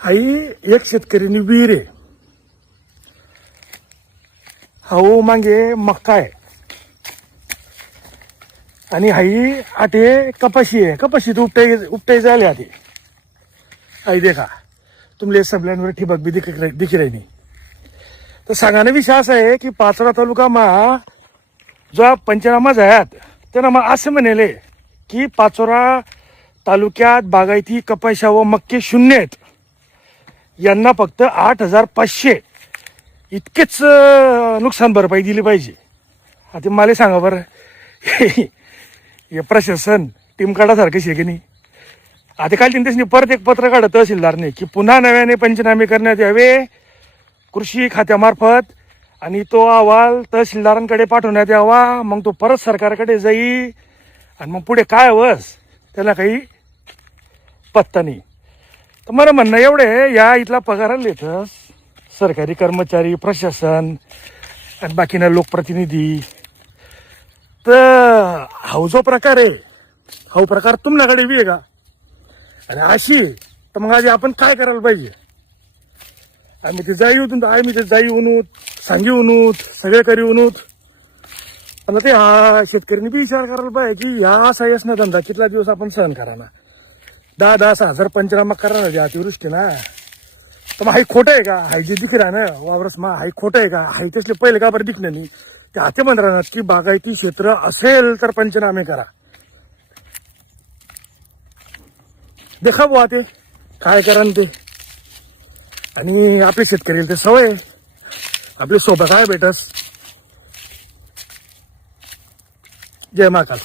हाई एक शेतकरीनी विहीर आहे. हाऊ मागे मक्का आहे. आणि हाई आटे कपाशी आहे. कपाशी तर उपटाई उपटाई झाले आधी. आई देखा तुमले सबल्यांवर ठिबक बी दिख दिखी राहिली तर सांगाने विषय असा आहे की पाचोरा तालुका मा जो पंचनामा जायात त्यांना मग असं म्हणले की पाचोरा तालुक्यात बागायती कपाशा व मक्के शून्य आहेत. यांना फक्त आठ हजार पाचशे इतकेच नुकसान भरपाई दिली पाहिजे. आता मला सांगा बरं. हे प्रशासन टीम काढासारखं शे की नाही? आता काल त्यांनी परत एक पत्र काढत तहसीलदारने की पुन्हा नव्याने पंचनामे करण्यात यावे कृषी खात्यामार्फत आणि तो अहवाल तहसीलदारांकडे पाठवण्यात यावा मग तो परत सरकारकडे जाई आणि मग पुढे काय वस त्याला काही पत्ता नाही. तर मला म्हणणं एवढे आहे, या इथला पगाराला येतस सरकारी कर्मचारी प्रशासन आणि बाकीना लोकप्रतिनिधी. तर हा जो प्रकार आहे हा प्रकार तुमच्याकडे बी आहे का? आणि अशी तर मग आधी आपण काय करायला पाहिजे? आम्ही ते जाई होतून आम्ही ते जाई उनूत सांगी उनूत सगळे करी उनूत पण ते हा शेतकऱ्यांनी बी विचार करायला पाहिजे की ह्या असा यश ना धंदा कितला दिवस आपण सहन करा ना दहा दहा सहा हजार पंचनामा करा ना अतिवृष्टी ना. तर मग हाई खोटं आहे का? हाय जे दिख ना वावरस मा हाई खोटं आहे का? हाई तसले पहिले का बरं दिखणं नाही? ते हाते म्हणत राहणार की बागायती क्षेत्र असेल तर पंचनामे करा. देखा बुवा ते काय करा ते. आणि आपले शेतकरी ते सवय आहे. आपली सोबत काय भेटस. जय महाकाल